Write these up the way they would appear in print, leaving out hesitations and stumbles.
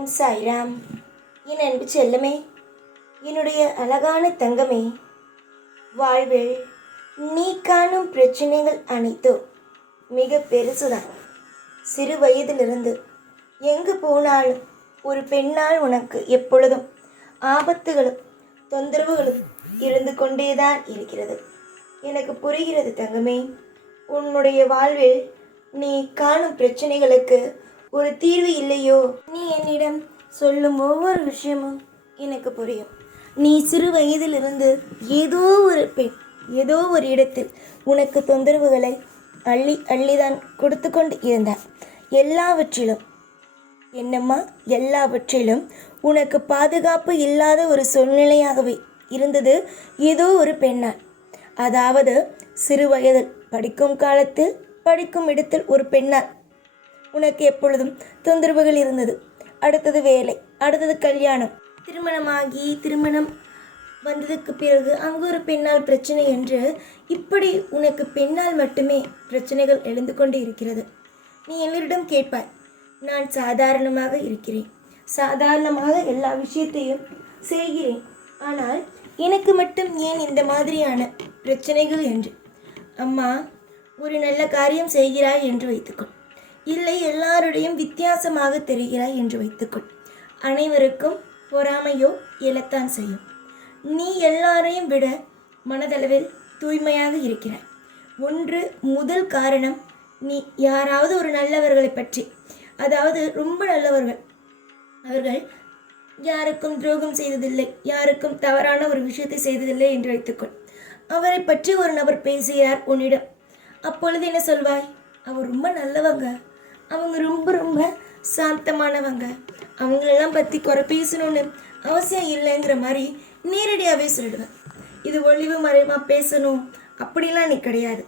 ஓம் சாய்ராம். என் அன்பு செல்லமே, என்னுடைய அழகான தங்கமே, வாழ்வில் நீ காணும் பிரச்சனைகள் அனைத்தும் மிக பெருசுதான். சிறு வயதிலிருந்து எங்கு போனாலும் ஒரு பெண்ணால் உனக்கு எப்பொழுதும் ஆபத்துகளும் தொந்தரவுகளும் இருந்து கொண்டேதான் இருக்கிறது. எனக்கு புரிகிறது தங்கமே. உன்னுடைய வாழ்வில் நீ காணும் பிரச்சனைகளுக்கு ஒரு தீர்வு இல்லையோ? நீ என்னிடம் சொல்லும் ஒவ்வொரு விஷயமும் எனக்கு புரியும். நீ சிறு வயதிலிருந்து ஏதோ ஒரு பெண் ஏதோ ஒரு இடத்தில் உனக்கு தொந்தரவுகளை அள்ளி அள்ளிதான் கொடுத்து கொண்டு இருந்தார். எல்லாவற்றிலும் என்னம்மா, எல்லாவற்றிலும் உனக்கு பாதுகாப்பு இல்லாத ஒரு சூழ்நிலையாகவே இருந்தது ஏதோ ஒரு பெண்ணால். அதாவது சிறு வயதில் படிக்கும் காலத்தில் படிக்கும் இடத்தில் ஒரு பெண்ணால் உனக்கு எப்பொழுதும் தொந்தரவுகள் இருந்தது. அடுத்தது வேலை, அடுத்தது கல்யாணம், திருமணம் வந்ததுக்கு பிறகு அங்கு ஒரு பெண்ணால் பிரச்சனை என்று இப்படி உனக்கு பெண்ணால் மட்டுமே பிரச்சனைகள் எழுந்து கொண்டு இருக்கிறது. நீ என்னிடம் கேட்பாய், நான் சாதாரணமாக இருக்கிறேன், சாதாரணமாக எல்லா விஷயத்தையும் செய்கிறேன், ஆனால் எனக்கு மட்டும் ஏன் இந்த மாதிரியான பிரச்சனைகள் என்று. அம்மா, ஒரு நல்ல காரியம் செய்கிறாய் என்று வைத்துக்கொள், இல்லை எல்லாருடையும் வித்தியாசமாக தெரிகிறாய் என்று வைத்துக்கொள், அனைவருக்கும் பொறாமையோ எழத்தான் செய்யும். நீ எல்லாரையும் விட மனதளவில் தூய்மையாக இருக்கிறாய். முதல் காரணம், நீ யாராவது ஒரு நல்லவர்களை பற்றி, அதாவது ரொம்ப நல்லவர்கள், அவர்கள் யாருக்கும் துரோகம் செய்ததில்லை, யாருக்கும் தவறான ஒரு விஷயத்தை செய்ததில்லை என்று வைத்துக்கொள். அவரை பற்றி ஒரு நபர் பேசுகிறார் உன்னிடம். அப்பொழுது என்ன சொல்வாய்? அவர் ரொம்ப நல்லவங்க, அவங்க ரொம்ப ரொம்ப சாந்தமானவங்க, அவங்களெல்லாம் பற்றி குறை பேசணும்னு அவசியம் இல்லைங்கிற மாதிரி நேரடியாகவே சொல்லிடுவேன். இது ஒளிவு மறைவாக பேசணும் அப்படிலாம் நீ கிடையாது.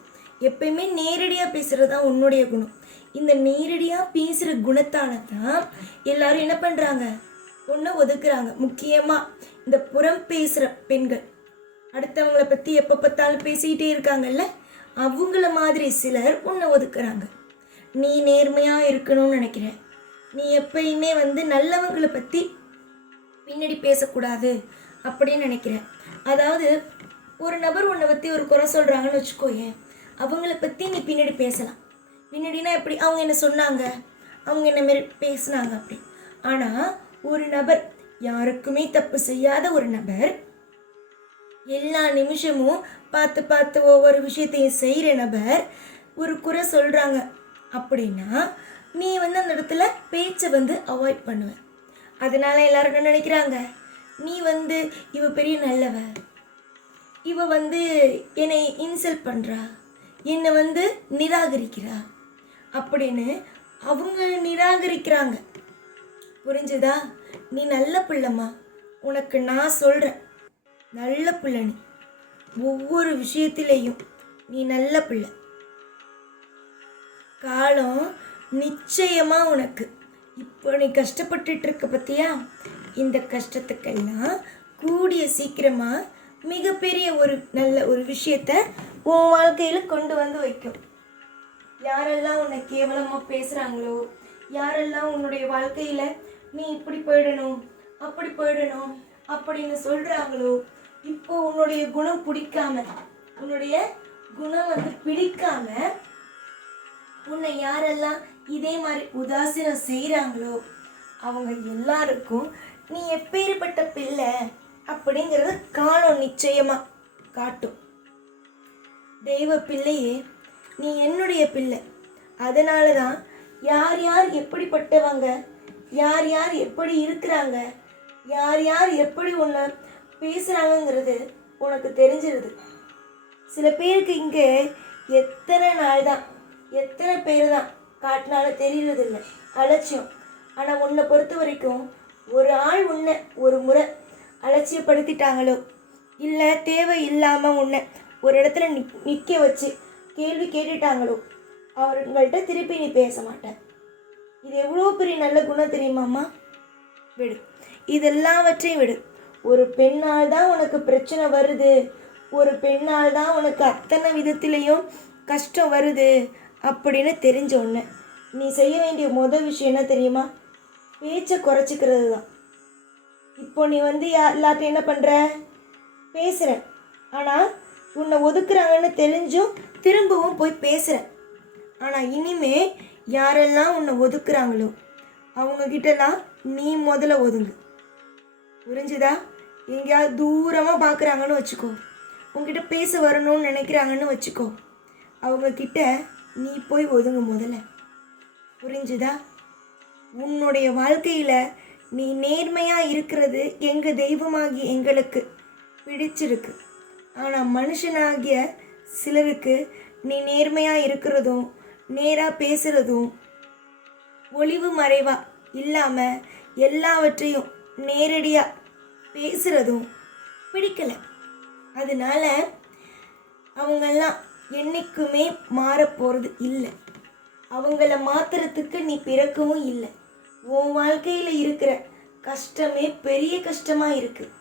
எப்பயுமே நேரடியாக பேசுகிறது தான் உன்னுடைய குணம். இந்த நேரடியாக பேசுகிற குணத்தால் தான் எல்லாரும் என்ன பண்ணுறாங்க, ஒன்றை ஒதுக்குறாங்க. முக்கியமாக இந்த புறம் பேசுகிற பெண்கள், அடுத்தவங்களை பற்றி எப்போ பார்த்தாலும் பேசிக்கிட்டே இருக்காங்கல்ல, அவங்கள மாதிரி சிலர் உன்னை ஒதுக்குறாங்க. நீ நேர்மையாக இருக்கணும்னு நினைக்கிற. நீ எப்பயுமே நல்லவங்களை பற்றி பின்னாடி பேசக்கூடாது அப்படின்னு நினைக்கிற. அதாவது ஒரு நபர் உன்னை பற்றி ஒரு குறை சொல்கிறாங்கன்னு வச்சுக்கோயேன், அவங்கள பற்றி நீ பின்னாடி பேசலாம். பின்னாடினா எப்படி, அவங்க என்ன சொன்னாங்க, அவங்க என்ன மாரி பேசுனாங்க அப்படி. ஆனால் ஒரு நபர், யாருக்குமே தப்பு செய்யாத ஒரு நபர், எல்லா நிமிஷமும் பார்த்து பார்த்து ஒவ்வொரு விஷயத்தையும் செய்கிற நபர் ஒரு குறை சொல்கிறாங்க அப்படின்னா நீ அந்த இடத்துல பேச்சை அவாய்ட் பண்ணுவ. அதனால எல்லாரும் என்ன நினைக்கிறாங்க, நீ இவ பெரிய நல்லவ, இவ என்னை இன்சல்ட் பண்ணுறா, என்னை நிராகரிக்கிறா அப்படின்னு அவங்க நிராகரிக்கிறாங்க. புரிஞ்சுதா? நீ நல்ல பிள்ளைம்மா, உனக்கு நான் சொல்கிறேன், நல்ல பிள்ளை நீ. ஒவ்வொரு விஷயத்திலையும் நீ நல்ல பிள்ளை. காலம் நிச்சயமாக உனக்கு, இப்போ நீ கஷ்டப்பட்டுட்டு இருக்க பற்றியா, இந்த கஷ்டத்துக்கெல்லாம் கூடிய சீக்கிரமாக மிகப்பெரிய ஒரு நல்ல ஒரு விஷயத்தை உன் வாழ்க்கையில் கொண்டு வைக்கும். யாரெல்லாம் உன்னை கேவலமாக பேசுகிறாங்களோ, யாரெல்லாம் உன்னுடைய வாழ்க்கையில் நீ இப்படி போயிடணும் அப்படி போயிடணும் அப்படின்னு சொல்கிறாங்களோ, இப்போ உன்னுடைய குணம் பிடிக்காம, உன்னுடைய குணம் பிடிக்காம உன்னை யாரெல்லாம் இதே மாதிரி உதாசீனம் செய்கிறாங்களோ அவங்க எல்லாருக்கும் நீ எப்பேற்பட்ட பிள்ளை அப்படிங்கிறது காலம் நிச்சயமாக காட்டும். தெய்வ பிள்ளையே, நீ என்னுடைய பிள்ளை. அதனால தான் யார் யார் எப்படிப்பட்டவங்க, யார் யார் எப்படி இருக்கிறாங்க, யார் யார் எப்படி உன்னை பேசுகிறாங்கங்கிறது உனக்கு தெரிஞ்சிருது. சில பேருக்கு இங்கே எத்தனை நாள் தான், எத்தனை பேர் தான் காட்டினாலும் தெரியறதில்லை, அலட்சியம். ஆனால் உன்னை பொறுத்த வரைக்கும் ஒரு ஆள் உன்னை ஒரு முறை அலட்சியப்படுத்திட்டாங்களோ, இல்லை தேவை இல்லாமல் உன்னை ஒரு இடத்துல நிற்க வச்சு கேள்வி கேட்டுட்டாங்களோ, அவர்கள்ட்ட திருப்பி நீ பேச மாட்டேன். இது எவ்வளோ பெரிய நல்ல குணம் தெரியுமாம்மா? விடு, இதெல்லாவற்றையும் விடு. ஒரு பெண்ணால் தான் உனக்கு பிரச்சனை வருது, ஒரு பெண்ணால் தான் உனக்கு அத்தனை விதத்திலையும் கஷ்டம் வருது அப்படின்னு தெரிஞ்ச உடனே நீ செய்ய வேண்டிய முதல் விஷயம் என்ன தெரியுமா? பேச்சை குறைச்சிக்கிறது தான். இப்போ நீ வந்து எல்லாத்தையும் என்ன பண்ணுற, பேசுகிற. ஆனால் உன்னை ஒதுக்குறாங்கன்னு தெரிஞ்சும் திரும்பவும் போய் பேசுகிற. ஆனால் இனிமே யாரெல்லாம் உன்னை ஒதுக்குறாங்களோ அவங்கக்கிட்டலாம் நீ முதல்ல ஒதுங்கு. புரிஞ்சுதா? எங்கேயாவது தூரமாக பார்க்குறாங்கன்னு வச்சுக்கோ, உங்ககிட்ட பேச வரணும்னு நினைக்கிறாங்கன்னு வச்சுக்கோ, அவங்கக்கிட்ட நீ போய் ஒதுங்க முதல்ல. புரிஞ்சுதா? உன்னுடைய வாழ்க்கையில் நீ நேர்மையாக இருக்கிறது எங்கள் தெய்வமாகி எங்களுக்கு பிடிச்சிருக்கு. ஆனால் மனுஷனாகிய சிலருக்கு நீ நேர்மையாக இருக்கிறதும் நேராக பேசுகிறதும் ஒளிவு மறைவாக இல்லாமல் எல்லாவற்றையும் நேரடியாக பேசுகிறதும் பிடிக்கலை. அதனால் அவங்கெல்லாம் என்றைக்குமே மாறப்போகிறது இல்லை. அவங்கள மாற்றுறதுக்கு நீ பிறக்கவும் இல்லை. உன் வாழ்க்கையில் இருக்கிற கஷ்டமே பெரிய கஷ்டமாக இருக்குது.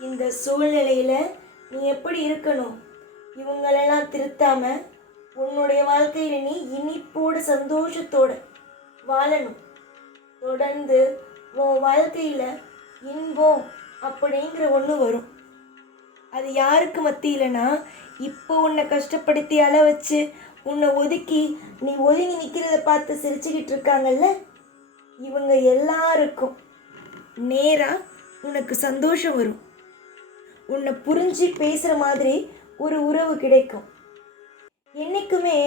இந்த சூழ்நிலையில் நீ எப்படி இருக்கணும்? இவங்களெல்லாம் திருத்தாமல் உன்னுடைய வாழ்க்கையில் நீ இனிப்போடு சந்தோஷத்தோடு வாழணும். தொடர்ந்து உன் வாழ்க்கையில் இன்பம் அப்படிங்கிற ஒன்று வரும். அது யாருக்கு மத்தியிலனா, இப்போ உன்னை கஷ்டப்படுத்தி அழ வச்சு உன்னை ஒதுக்கி நீ ஒதுங்கி நிற்கிறத பார்த்து சிரிச்சுக்கிட்டு இருக்காங்கல்ல, இவங்க எல்லாருக்கும் நேராக உனக்கு சந்தோஷம் வரும். உன்னை புரிஞ்சு பேசுகிற மாதிரி ஒரு உறவு கிடைக்கும். என்றைக்குமே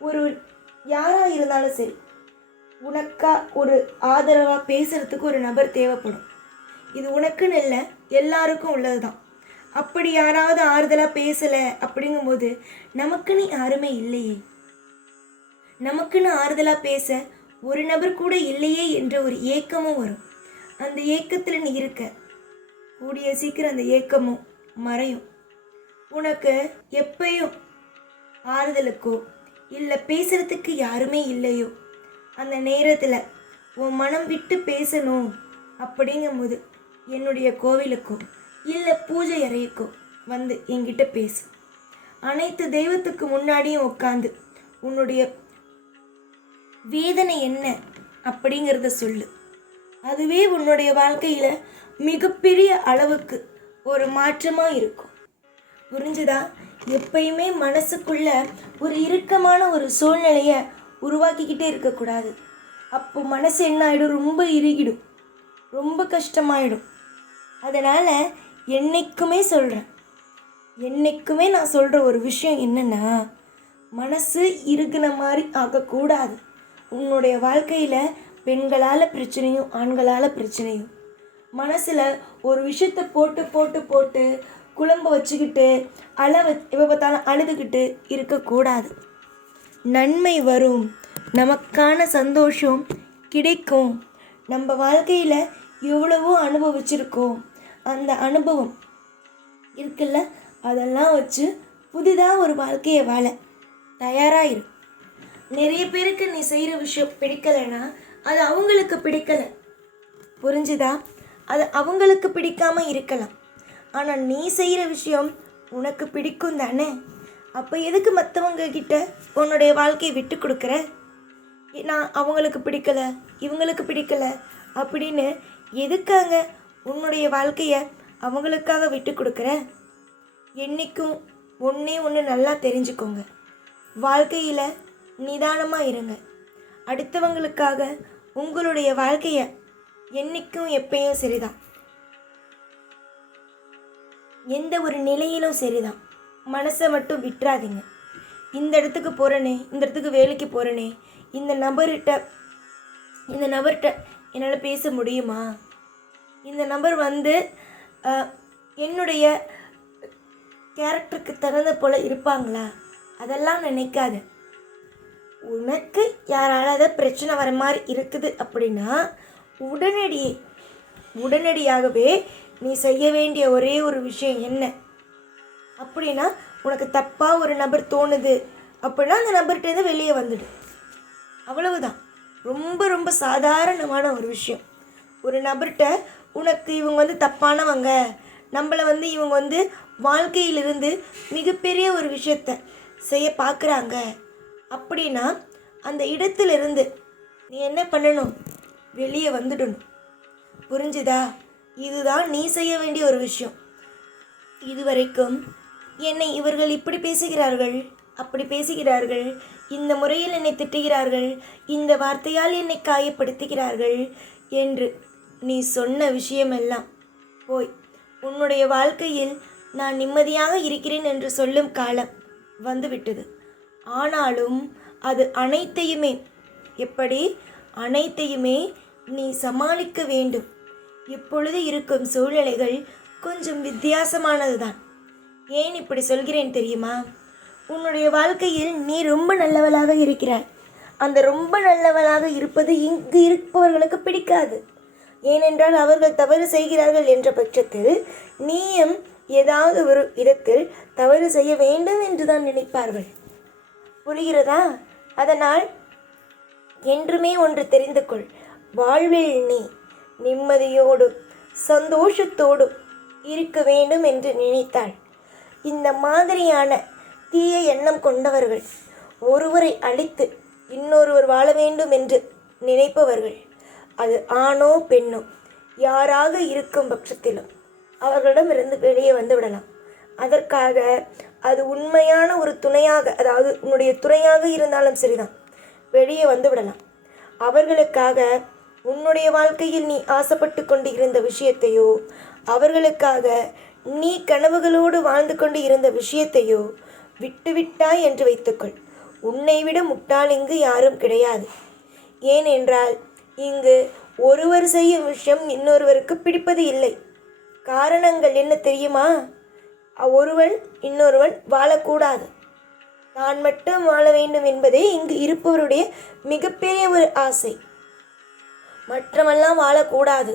ஒரு யாராக இருந்தாலும் சரி, உனக்கா ஒரு ஆதரவாக பேசுகிறதுக்கு ஒரு நபர் தேவைப்படும். இது உனக்குன்னு இல்லை, எல்லாருக்கும் உள்ளது தான். அப்படி யாராவது ஆறுதலாக பேசலை அப்படிங்கும்போது நமக்குன்னு யாருமே இல்லையே, நமக்குன்னு ஆறுதலாக பேச ஒரு நபர் கூட இல்லையே என்ற ஒரு ஏக்கமும் வரும். அந்த ஏக்கத்தில் நீ இருக்க, கூடிய சீக்கிரம் அந்த ஏக்கமும் மறையும். உனக்கு எப்பயும் ஆறுதலுக்கோ இல்லை பேசுகிறதுக்கு யாருமே இல்லையோ அந்த நேரத்தில் உன் மனம் விட்டு பேசணும் அப்படிங்கும்போது என்னுடைய கோவிலுக்கோ இல்லை பூஜை அறைக்கோ வந்து என்கிட்ட பேசு. அனைத்து தெய்வத்துக்கு முன்னாடியும் உட்காந்து உன்னுடைய வேதனை என்ன அப்படிங்கிறத சொல்லு. அதுவே உன்னுடைய வாழ்க்கையில் மிகப்பெரிய அளவுக்கு ஒரு மாற்றமாக இருக்கும். புரிஞ்சுதா? எப்பயுமே மனசுக்குள்ள ஒரு இறுக்கமான ஒரு சூழ்நிலையை உருவாக்கிக்கிட்டே இருக்கக்கூடாது. அப்போ மனசு என்ன ஆகிடும், ரொம்ப இறுகிடும், ரொம்ப கஷ்டமாயிடும். அதனால் என்றைக்குமே சொல்கிறேன், என்றைக்குமே நான் சொல்கிற ஒரு விஷயம் என்னென்னா, மனசு இறுகின மாதிரி ஆகக்கூடாது. உன்னுடைய வாழ்க்கையில் பெண்களால் பிரச்சனையும் ஆண்களால் பிரச்சனையும் மனசில் ஒரு விஷயத்தை போட்டு போட்டு போட்டு குழம்ப வச்சுக்கிட்டு எப்போ பார்த்தாலும் அழுதுகிட்டு இருக்கக்கூடாது. நன்மை வரும், நமக்கான சந்தோஷம் கிடைக்கும். நம்ம வாழ்க்கையில் எவ்வளவோ அனுபவிச்சிருக்கோம், அந்த அனுபவம் இருக்குல்ல, அதெல்லாம் வச்சு புதிதாக ஒரு வாழ்க்கையை வாழ தயாராக இரு. நிறைய பேருக்கு நீ செய்கிற விஷயம் பிடிக்கலைன்னா அது அவங்களுக்கு பிடிக்கலை. புரிஞ்சுதா? அது அவங்களுக்கு பிடிக்காமல் இருக்கலாம். ஆனால் நீ செய்கிற விஷயம் உனக்கு பிடிக்கும் தானே? அப்போ எதுக்கு மற்றவங்க கிட்ட உன்னுடைய வாழ்க்கையை விட்டு கொடுக்குற? நான் அவங்களுக்கு பிடிக்கலை, இவங்களுக்கு பிடிக்கலை அப்படின்னு எதுக்காக உன்னுடைய வாழ்க்கையை அவங்களுக்காக விட்டு கொடுக்குற? என்றைக்கும் ஒன்றே ஒன்று நல்லா தெரிஞ்சுக்கோங்க, வாழ்க்கையில் நிதானமாக இருங்க. அடுத்தவங்களுக்காக உங்களுடைய வாழ்க்கையை என்றைக்கும் எப்பயும் சரிதான், எந்த ஒரு நிலையிலும் சரிதான். மனசை மட்டும் விட்டுறாதீங்க. இந்த இடத்துக்கு போகிறேனே, இந்த இடத்துக்கு வேலைக்கு போகிறேனே, இந்த நபர்கிட்ட என்னால் பேச முடியுமா, இந்த நபர் வந்து என்னுடைய கேரக்டருக்கு தகுந்த போல் இருப்பாங்களா, அதெல்லாம் நினைக்காத. உனக்கு யாராவது பிரச்சனை வர மாதிரி இருக்குது அப்படின்னா உடனடியாகவே நீ செய்ய வேண்டிய ஒரே ஒரு விஷயம் என்ன அப்படின்னா, உனக்கு தப்பாக ஒரு நபர் தோணுது அப்படின்னா அந்த நபர்கிட்டேருந்து வெளியே வந்துடு. அவ்வளவுதான். ரொம்ப ரொம்ப சாதாரணமான ஒரு விஷயம். ஒரு நபர்கிட்ட உனக்கு இவங்க வந்து தப்பானவங்க, நம்மளை வந்து இவங்க வந்து வாழ்க்கையிலிருந்து மிகப்பெரிய ஒரு விஷயத்தை செய்ய பார்க்குறாங்க அப்படின்னா அந்த இடத்துலேருந்து நீ என்ன பண்ணணும், வெளியே வந்துடணும். புரிஞ்சுதா? இதுதான் நீ செய்ய வேண்டிய ஒரு விஷயம். இதுவரைக்கும் என்னை இவர்கள் இப்படி பேசுகிறார்கள், அப்படி பேசுகிறார்கள், இந்த முறையில் என்னை திட்டுகிறார்கள், இந்த வார்த்தையால் என்னை காயப்படுத்துகிறார்கள் என்று நீ சொன்ன விஷயமெல்லாம் போய் உன்னுடைய வாழ்க்கையில் நான் நிம்மதியாக இருக்கிறேன் என்று சொல்லும் காலம் வந்துவிட்டது. ஆனாலும் அது அனைத்தையுமே எப்படி அனைத்தையுமே நீ சமாளிக்க வேண்டும். இப்பொழுது இருக்கும் சூழ்நிலைகள் கொஞ்சம் வித்தியாசமானது தான். ஏன் இப்படி சொல்கிறேன் தெரியுமா? உன்னுடைய வாழ்க்கையில் நீ ரொம்ப நல்லவளாக இருக்கிறாய். அந்த ரொம்ப நல்லவளாக இருப்பது இங்கு இருப்பவர்களுக்கு பிடிக்காது. ஏனென்றால் அவர்கள் தவறு செய்கிறார்கள் என்ற பட்சத்தில் நீயும் ஏதாவது ஒரு இடத்தில் தவறு செய்ய வேண்டும் என்று தான் நினைப்பார்கள். புரிகிறதா? அதனால் என்றுமே ஒன்று தெரிந்து கொள். வாழ்வில் நீ நிம்மதியோடும் சந்தோஷத்தோடும் இருக்க வேண்டும் என்று நினைத்தாள். இந்த மாதிரியான தீய எண்ணம் கொண்டவர்கள், ஒருவரை அழித்து இன்னொருவர் வாழ வேண்டும் என்று நினைப்பவர்கள், அது ஆணோ பெண்ணோ யாராக இருக்கும் பட்சத்திலும் அவர்களிடமிருந்து வெளியே வந்து விடலாம். அதற்காக அது உண்மையான ஒரு துணையாக, அதாவது உன்னுடைய துணையாக இருந்தாலும் சரிதான், வெளியே வந்து விடலாம். அவர்களுக்காக உன்னுடைய வாழ்க்கையில் நீ ஆசைப்பட்டு கொண்டு இருந்த விஷயத்தையோ, அவர்களுக்காக நீ கனவுகளோடு வாழ்ந்து கொண்டு இருந்த விஷயத்தையோ விட்டுவிட்டாய் என்று வைத்துக்கொள். உன்னை விட முட்டாள் இங்கு யாரும் கிடையாது. ஏனென்றால் இங்கு ஒருவர் செய்யும் விஷயம் இன்னொருவருக்கு பிடிப்பது இல்லை. காரணங்கள் என்ன தெரியுமா? ஒருவன் இன்னொருவன் வாழக்கூடாது, தான் மட்டும் வாழ வேண்டும் என்பதே இங்கு இருப்பவருடைய மிகப்பெரிய ஒரு ஆசை. மற்றவெல்லாம் வாழக்கூடாது,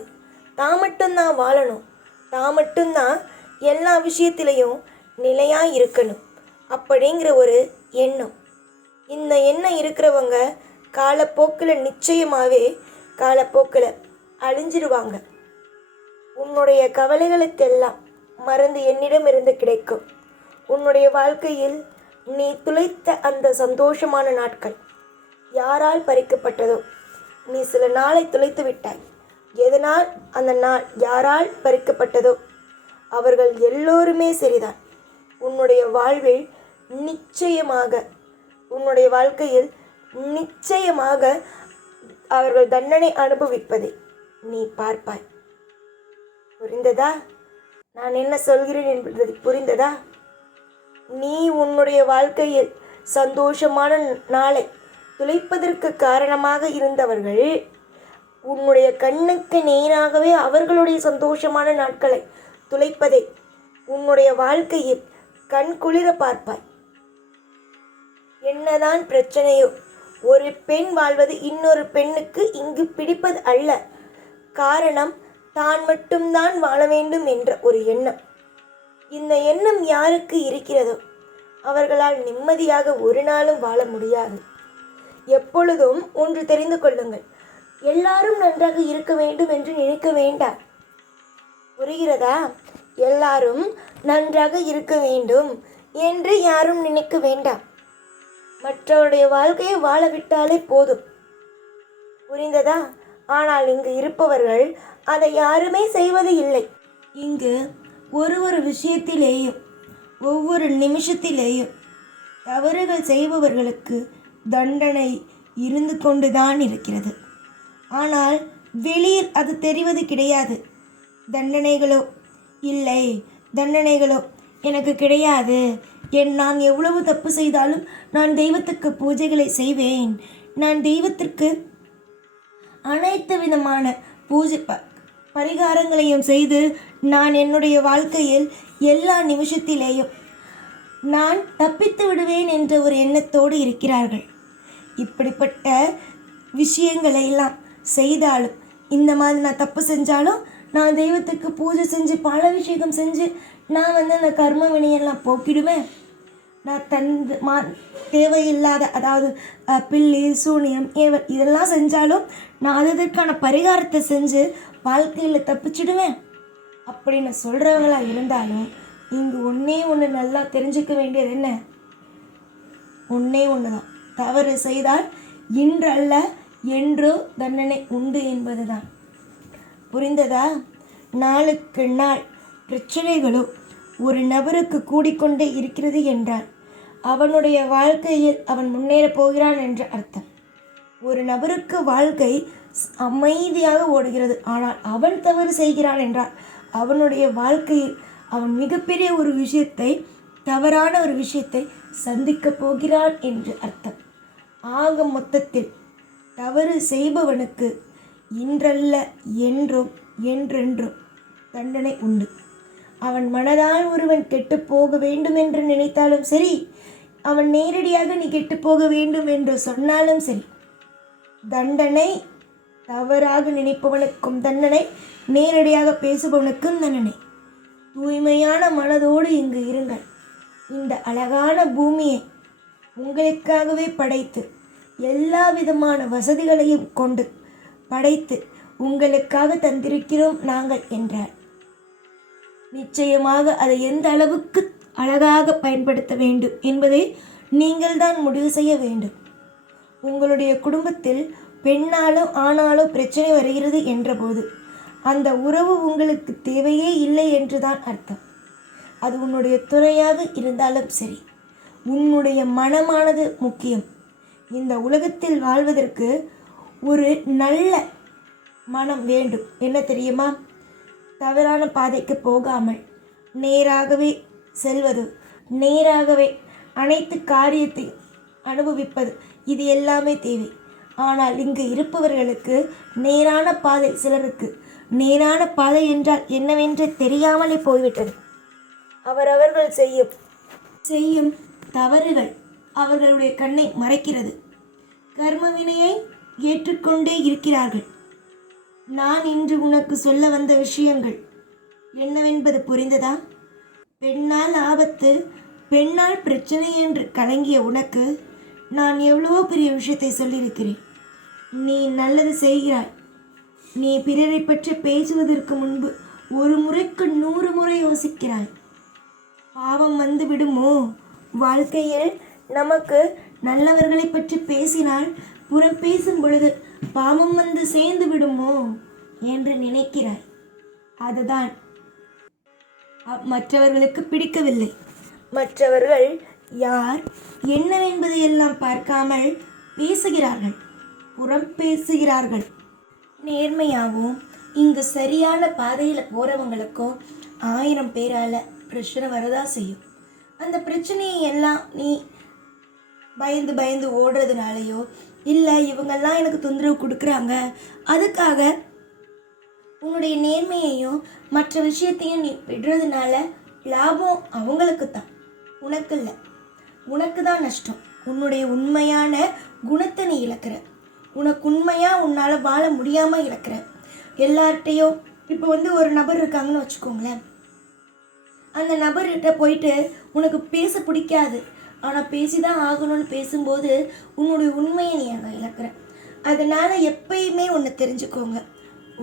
தான் மட்டும்தான் வாழணும், தான் மட்டும்தான் எல்லா விஷயத்திலையும் நிலையாக இருக்கணும் அப்படிங்கிற ஒரு எண்ணம். இந்த எண்ணம் இருக்கிறவங்க காலப்போக்கில் நிச்சயமாகவே காலப்போக்கில் அழிஞ்சிருவாங்க. உன்னுடைய கவலைகளுக்கெல்லாம் மருந்து என்னிடமிருந்து கிடைக்கும். உன்னுடைய வாழ்க்கையில் நீ துளைத்த அந்த சந்தோஷமான நாட்கள் யாரால் பறிக்கப்பட்டதோ, நீ சில நாளை துளைத்து விட்டாய். எதனால் அந்த நாள் யாரால் பறிக்கப்பட்டதோ அவர்கள் எல்லோருமே சரிதான். உன்னுடைய வாழ்வில் நிச்சயமாக, உன்னுடைய வாழ்க்கையில் நிச்சயமாக அவர்கள் தண்டனை அனுபவிப்பதை நீ பார்ப்பாய். புரிந்ததா? நான் என்ன சொல்கிறேன் என்பது புரிந்ததா? நீ உன்னுடைய வாழ்க்கையில் சந்தோஷமான நாளை துளைப்பதற்கு காரணமாக இருந்தவர்கள் உன்னுடைய கண்ணுக்கு நேராகவே அவர்களுடைய சந்தோஷமான நாட்களை துளைப்பதை உன்னுடைய வாழ்க்கையில் கண் குளிர பார்ப்பாய். என்னதான் பிரச்சனையோ, ஒரு பெண் வாழ்வது இன்னொரு பெண்ணுக்கு இங்கு பிடிப்பது அல்ல. காரணம், தான் மட்டும்தான் வாழ வேண்டும் என்ற ஒரு எண்ணம். இந்த எண்ணம் யாருக்கு இருக்கிறதோ அவர்களால் நிம்மதியாக ஒரு நாளும் வாழ முடியாது. எப்பொழுதும் ஒன்று தெரிந்து கொள்ளுங்கள், எல்லாரும் நன்றாக இருக்க வேண்டும் என்று நினைக்க வேண்டாம். புரிகிறதா? எல்லாரும் நன்றாக இருக்க வேண்டும் என்று யாரும் நினைக்க வேண்டாம். மற்றவருடைய வாழ்க்கையை வாழவிட்டாலே போதும். புரிந்ததா? ஆனால் இங்கு இருப்பவர்கள் அதை யாருமே செய்வது இல்லை. இங்கு ஒரு விஷயத்திலேயும் ஒவ்வொரு நிமிஷத்திலேயும் தவறுகள் செய்பவர்களுக்கு தண்டனை இருந்து கொண்டுதான் இருக்கிறது. ஆனால் வெளியில் அது தெரிவது கிடையாது. தண்டனைகளோ இல்லை, தண்டனைகளோ எனக்கு கிடையாது. நான் எவ்வளவு தப்பு செய்தாலும் நான் தெய்வத்துக்கு பூஜைகளை செய்வேன். நான் தெய்வத்திற்கு அனைத்து விதமான பூஜை பரிகாரங்களையும் செய்து நான் என்னுடைய வாழ்க்கையில் எல்லா நிமிஷத்திலேயும் நான் தப்பித்து விடுவேன் என்ற ஒரு எண்ணத்தோடு இருக்கிறார்கள். இப்படிப்பட்ட விஷயங்களை எல்லாம் செய்தாலும், இந்த மாதிரி நான் தப்பு செஞ்சாலும் நான் தெய்வத்துக்கு பூஜை செஞ்சு பாலாபிஷேகம் செஞ்சு நான் அந்த கர்ம வினையெல்லாம் போக்கிடுவேன். நான் தேவையில்லாத, அதாவது பில்லி சூனியம் ஏவல் இதெல்லாம் செஞ்சாலும் நான் அதற்கான பரிகாரத்தை செஞ்சு வாழ்க்கையில் தப்பிச்சிடுவேன் அப்படின்னு சொல்கிறவங்களா இருந்தாலும் இங்கு ஒன்றே ஒன்று நல்லா தெரிஞ்சுக்க வேண்டியது என்ன? ஒன்றே ஒன்று தான். தவறு செய்தால் இன்றல்ல என்றோ தண்டனை உண்டு என்பதுதான். புரிந்ததா? நாளுக்கு நாள் பிரச்சனைகளும் ஒரு நபருக்கு கூடிக்கொண்டே இருக்கிறது என்றால் அவனுடைய வாழ்க்கையில் அவன் முன்னேறப் போகிறான் என்ற அர்த்தம். ஒரு நபருக்கு வாழ்க்கை அமைதியாக ஓடுகிறது, ஆனால் அவன் தவறு செய்கிறான் என்றால் அவனுடைய வாழ்க்கையில் அவன் மிகப்பெரிய ஒரு விஷயத்தை, தவறான ஒரு விஷயத்தை சந்திக்கப் போகிறான் என்று அர்த்தம். ஆக மொத்தத்தில் தவறு செய்பவனுக்கு இன்றல்ல என்றும் என்றென்றும் தண்டனை உண்டு. அவன் மனதால் ஒருவன் கெட்டு போக வேண்டும் என்று நினைத்தாலும் சரி, அவன் நேரடியாக நீ கெட்டு போக வேண்டும் என்று சொன்னாலும் சரி, தண்டனை தவறாக நினைப்பவனுக்கும் தண்டனை, நேரடியாக பேசுபவனுக்கும் தண்டனை. தூய்மையான மனதோடு இங்கு இருங்கள். இந்த அழகான பூமியை உங்களுக்காகவே படைத்து எல்லா விதமான வசதிகளையும் கொண்டு படைத்து உங்களுக்காக தந்திருக்கிறோம் நாங்கள் என்றார். நிச்சயமாக அதை எந்த அளவுக்கு அழகாக பயன்படுத்த வேண்டும் என்பதை நீங்கள் தான் முடிவு செய்ய வேண்டும். உங்களுடைய குடும்பத்தில் பெண்ணாலோ ஆணாலோ பிரச்சனை வருகிறது என்றபோது அந்த உறவு உங்களுக்கு தேவையே இல்லை என்றுதான் அர்த்தம். அது உன்னுடைய துணையாக இருந்தாலும் சரி, உன்னுடைய மனமானது முக்கியம். இந்த உலகத்தில் வாழ்வதற்கு ஒரு நல்ல மனம் வேண்டும். என்ன தெரியுமா? தவறான பாதைக்கு போகாமல் நேராகவே செல்வது, நேராகவே அனைத்து காரியத்தையும் அனுபவிப்பது, இது எல்லாமே தேவை. ஆனால் இங்கு இருப்பவர்களுக்கு நேரான பாதை, சிலருக்கு நேரான பாதை என்றால் என்னவென்று தெரியாமலே போய்விட்டது. அவரவர்கள் செய்யும் தவறுகள் அவர்களுடைய கண்ணை மறைக்கிறது. கர்மவினையை ஏற்றுக்கொண்டே இருக்கிறார்கள். நான் இன்று உனக்கு சொல்ல வந்த விஷயங்கள் என்னவென்பது புரிந்ததா? பெண்ணால் ஆபத்து, பெண்ணால் பிரச்சனை என்று கலங்கிய உனக்கு நான் எவ்வளவோ பெரிய விஷயத்தை சொல்லியிருக்கிறேன். நீ நல்லது செய்கிறாய். நீ பிறரை பற்றி பேசுவதற்கு முன்பு ஒரு முறைக்கு 100 முறை யோசிக்கிறாய். பாவம் வந்து விடுமோ? வாழ்க்கையில் நமக்கு நல்லவர்களை பற்றி பேசினால் புறம் பேசும் பொழுது பாவம் வந்து சேர்ந்து விடுமோ என்று நினைக்கிறாய். அதுதான் மற்றவர்களுக்கு பிடிக்கவில்லை. மற்றவர்கள் யார் என்னவென்பதை எல்லாம் பார்க்காமல் பேசுகிறார்கள், புறம் பேசுகிறார்கள். நேர்மையாகவும் இங்கு சரியான பாதையில் போகிறவங்களுக்கும் 1000 பேரால் பிரச்சனை வரதா செய்யும். அந்த பிரச்சனையை எல்லாம் நீ பயந்து பயந்து ஓடுறதுனாலையோ, இல்லை இவங்கெல்லாம் எனக்கு தொந்தரவு கொடுக்குறாங்க, அதுக்காக உன்னுடைய நேர்மையையும் மற்ற விஷயத்தையும் நீ விடுறதுனால லாபம் அவங்களுக்கு தான், உனக்கு இல்லை. உனக்கு தான் நஷ்டம். உன்னுடைய உண்மையான குணத்தை நீ இழக்கிற. உனக்கு உண்மையாக உன்னால் வாழ முடியாமல் இழக்கிற. எல்லார்ட்டையும் இப்போ ஒரு நபர் இருக்காங்கன்னு வச்சுக்கோங்களேன். அந்த நபர்கிட்ட போயிட்டு உனக்கு பேச பிடிக்காது, ஆனால் பேசி தான் ஆகணும்னு பேசும்போது உன்னுடைய உண்மையை நீ அங்கே இழக்கிற. அதனால் எப்பயுமே ஒன்று தெரிஞ்சுக்கோங்க,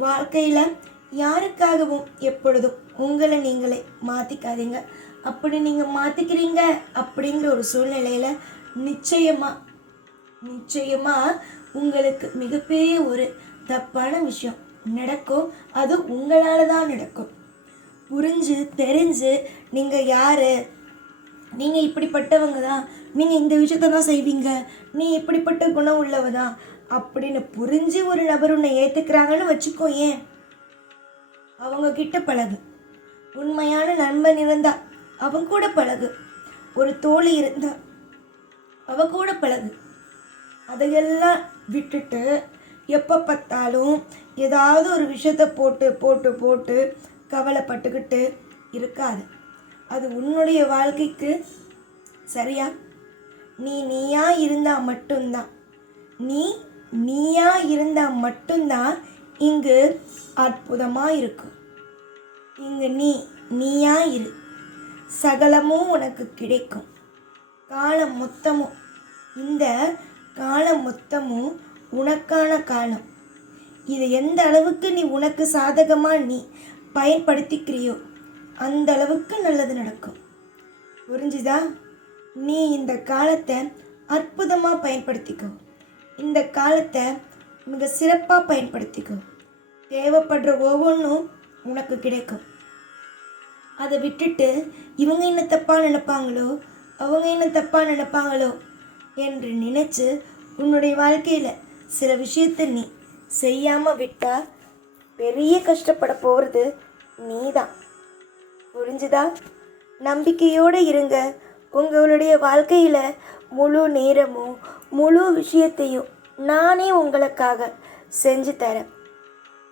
வாழ்க்கையில் யாருக்காகவும் எப்பொழுதும் உங்களை நீங்களே மாற்றிக்காதீங்க. அப்படி நீங்கள் மாற்றிக்கிறீங்க அப்படிங்கிற ஒரு சூழ்நிலையில் நிச்சயமாக உங்களுக்கு மிகப்பெரிய ஒரு தப்பான விஷயம் நடக்கும். அது உங்களால் தான் நடக்கும். புரிஞ்சு தெரிஞ்சு நீங்கள் யார், நீங்கள் இப்படிப்பட்டவங்க தான், நீங்கள் இந்த விஷயத்த தான் செய்வீங்க, நீ இப்படிப்பட்ட குணம் உள்ளவ தான் அப்படின்னு புரிஞ்சு ஒரு நபர் உன்னை ஏற்றுக்கிறாங்கன்னு வச்சுக்கோ. ஏன் அவங்க கிட்ட பழகு. உண்மையான நண்பன் இருந்தா அவன் கூட பழகு. ஒரு தோழி இருந்தா அவ கூட பழகு. அதையெல்லாம் விட்டுட்டு எப்போ பார்த்தாலும் ஏதாவது ஒரு விஷயத்தை போட்டு போட்டு போட்டு கவலைப்பட்டுக்கிட்டு இருக்காது. அது உன்னுடைய வாழ்க்கைக்கு சரியா? நீயா இருந்தால் மட்டும்தான், நீயா இருந்தால் மட்டும்தான் இங்கு அற்புதமாக இருக்கும். இங்கு நீயா இரு, சகலமும் உனக்கு கிடைக்கும். காலம் மொத்தமும், இந்த காலம் மொத்தமும் உனக்கான காலம். இது எந்த அளவுக்கு நீ உனக்கு சாதகமாக நீ பயன்படுத்திக்கிறியோ அந்த அளவுக்கு நல்லது நடக்கும். புரிஞ்சுதா? நீ இந்த காலத்தை அற்புதமாக பயன்படுத்திக்கோ. இந்த காலத்தை மிக சிறப்பாக பயன்படுத்திக்கோ. தேவைப்படுற ஒவ்வொன்றும் உனக்கு கிடைக்கும். அதை விட்டுட்டு இவங்க என்ன தப்பாக நினைப்பாங்களோ, அவங்க என்ன தப்பாக நினைப்பாங்களோ என்று நினச்சி உன்னுடைய வாழ்க்கையில் சில விஷயத்தை நீ செய்யாமல் விட்டால் பெரிய கஷ்டப்பட போகிறது நீ தான். புரிஞ்சுதா? நம்பிக்கையோடு இருங்க. உங்களுடைய வாழ்க்கையில் முழு நேரமும் முழு விஷயத்தையும் நானே உங்களுக்காக செஞ்சு தரேன்.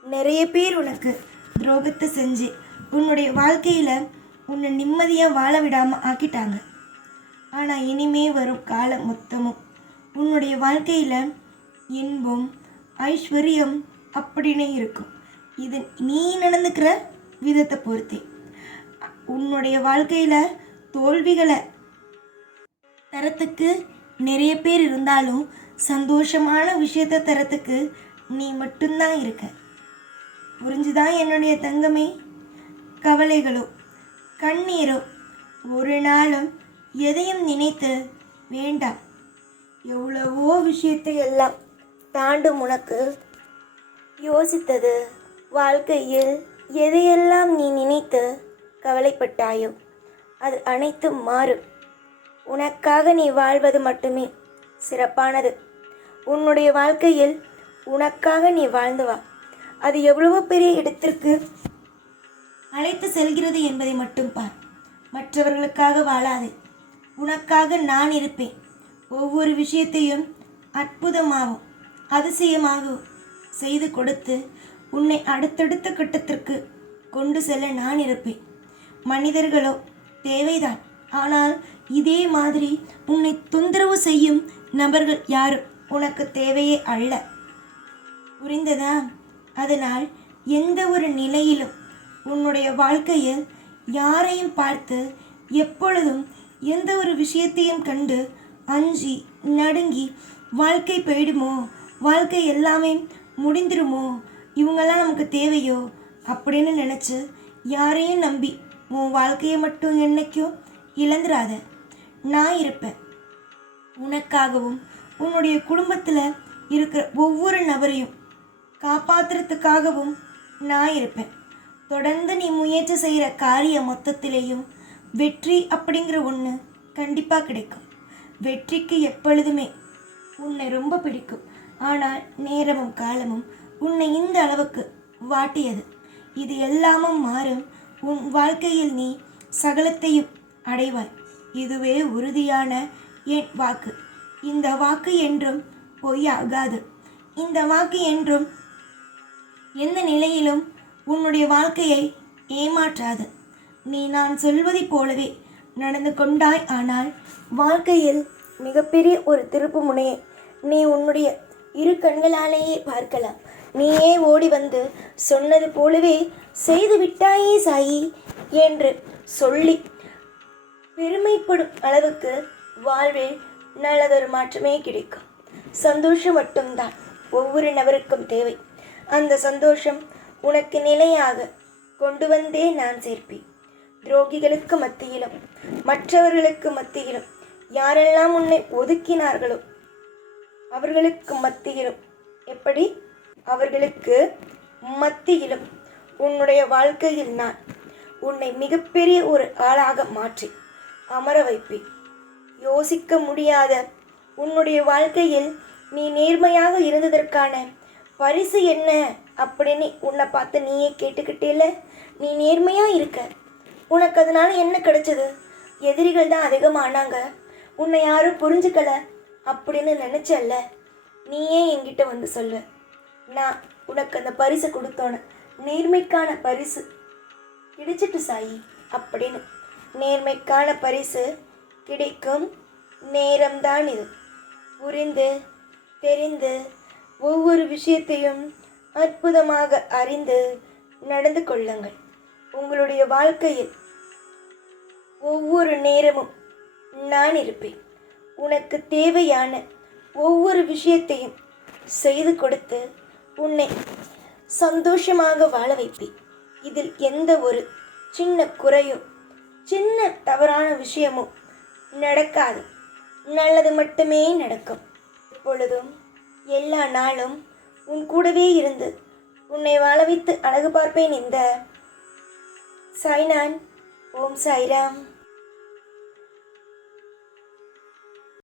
நிறைய பேர் உனக்கு துரோகத்தை செஞ்சு உன்னுடைய வாழ்க்கையில் உன்னை நிம்மதியாக வாழ விடாமல் ஆக்கிட்டாங்க. ஆனால் இனிமே வரும் காலம் மொத்தமும் உன்னுடைய வாழ்க்கையில் இன்பம் ஐஸ்வர்யம் அப்படின்னு இருக்கும். இது நீ நடந்துக்கிற விதத்தை பொறுத்தே. உன்னுடைய வாழ்க்கையில் தோல்விகளை தரத்துக்கு நிறைய பேர் இருந்தாலும் சந்தோஷமான விஷயத்தை தரத்துக்கு நீ மட்டும்தான் இருக்க. புரிஞ்சுதான் என்னுடைய தங்கமே? கவலைகளோ கண்ணீரோ ஒரு நாளும் எதையும் நினைத்து வேண்டாம். எவ்வளவோ விஷயத்தை எல்லாம் தாண்டும் உனக்கு யோசித்தது. வாழ்க்கையில் எதையெல்லாம் நீ நினைத்து கவலைப்பட்டாயோ அது அனைத்தும் மாறும். உனக்காக நீ வாழ்வது மட்டுமே சிறப்பானது. உன்னுடைய வாழ்க்கையில் உனக்காக நீ வாழ்ந்து வா. அது எவ்வளவோ பெரிய இடத்திற்கு அழைத்து செல்கிறது என்பதை மட்டும் பார். மற்றவர்களுக்காக வாழாதே. உனக்காக நான் இருப்பேன். ஒவ்வொரு விஷயத்தையும் அற்புதமாகவும் அதிசயமாகவும் செய்து கொடுத்து உன்னை அடுத்தடுத்த கட்டத்திற்கு கொண்டு செல்ல நான் இருப்பேன். மனிதர்களோ தேவைதான், ஆனால் இதே மாதிரி உன்னை தொந்தரவு செய்யும் நபர்கள் யாரும் உனக்கு தேவையே அல்ல. புரிந்ததா? அதனால் எந்த ஒரு நிலையிலும் உன்னுடைய வாழ்க்கையில் யாரையும் பார்த்து எப்பொழுதும் எந்த ஒரு விஷயத்தையும் கண்டு அஞ்சி நடுங்கி வாழ்க்கை போயிடுமோ, வாழ்க்கை எல்லாமே முடிந்துருமோ, இவங்கெல்லாம் நமக்கு தேவையோ அப்படின்னு நினச்சி யாரையும் நம்பி உன் வாழ்க்கையை மட்டும் என்னைக்கும் இழந்துடாத. நான் இருப்பேன். உனக்காகவும் உன்னுடைய குடும்பத்தில் இருக்கிற ஒவ்வொரு நபரையும் காப்பாற்றுறதுக்காகவும் நான் இருப்பேன். தொடர்ந்து நீ முயற்சி செய்கிற காரியம் மொத்தத்திலேயும் வெற்றி அப்படிங்கிற ஒன்று கண்டிப்பாக கிடைக்கும். வெற்றிக்கு எப்பொழுதுமே உன்னை ரொம்ப பிடிக்கும். ஆனால் நேரமும் காலமும் உன்னை இந்த அளவுக்கு வாட்டியது. இது எல்லாமும் மாறும். உன் வாழ்க்கையில் நீ சகலத்தையும் அடைவாய். இதுவே உறுதியான என் வாக்கு. இந்த வாக்கு என்றும் பொய்யாகாது. இந்த வாக்கு என்றும் எந்த நிலையிலும் உன்னுடைய வாழ்க்கையை ஏமாற்றாது. நீ நான் சொல்வதைப் போலவே நடந்து கொண்டாய். ஆனால் வாழ்க்கையில் மிகப்பெரிய ஒரு திருப்பு முனையை நீ உன்னுடைய இரு கண்களாலேயே பார்க்கலாம். நீயே ஓடி வந்து சொன்னது போலவே செய்து விட்டாயே சாயி என்று சொல்லி பெருமைப்படும் அளவுக்கு வாழ்வில் நல்லதொரு மாற்றமே கிடைக்கும். சந்தோஷம் மட்டும்தான் ஒவ்வொரு நபருக்கும் தேவை. அந்த சந்தோஷம் உனக்கு நிலையாக கொண்டு வந்தே நான் சேர்ப்பேன். துரோகிகளுக்கு மத்தியிலும் மற்றவர்களுக்கு மத்தியிலும் யாரெல்லாம் உன்னை ஒதுக்கினார்களோ அவர்களுக்கு மத்தியிலும் எப்படி அவர்களுக்கு மத்தியிலும் உன்னுடைய வாழ்க்கையில் நான் உன்னை மிகப்பெரிய ஒரு ஆளாக மாற்றி அமர வைப்பேன். யோசிக்க முடியாத உன்னுடைய வாழ்க்கையில் நீ நேர்மையாக இருந்ததற்கான பரிசு என்ன அப்படின்னு உன்னை பார்த்து நீயே கேட்டுக்கிட்டேல. நீ நேர்மையாக இருக்க, உனக்கு அதனால என்ன கிடைச்சது? எதிரிகள் தான் அதிகமானாங்க, உன்னை யாரும் புரிஞ்சுக்கல அப்படின்னு நினச்சல்ல. நீயே என்கிட்ட வந்து சொல்ல, நான் உனக்கு அந்த பரிசு கொடுத்தோன்னு நேர்மைக்கான பரிசு கிடைச்சிட்டு சாயி அப்படின்னு. நேர்மைக்கான பரிசு கிடைக்கும் நேரம்தான் இது. புரிந்து தெரிந்து ஒவ்வொரு விஷயத்தையும் அற்புதமாக அறிந்து நடந்து கொள்ளுங்கள். உங்களுடைய வாழ்க்கையில் ஒவ்வொரு நேரமும் நான் இருப்பேன். உனக்கு தேவையான ஒவ்வொரு விஷயத்தையும் செய்து கொடுத்து உன்னை சந்தோஷமாக வாழ வைப்பேன். இதில் எந்த ஒரு சின்ன குறையோ சின்ன தவறான விஷயமோ நடக்காது. நல்லது மட்டுமே நடக்கும். எப்பொழுதும் எல்லா நாளும் உன் கூடவே இருந்து உன்னை வாழ வைத்து அழகு பார்ப்பேன் இந்த சாய்நான். ஓம் சாய்ராம்.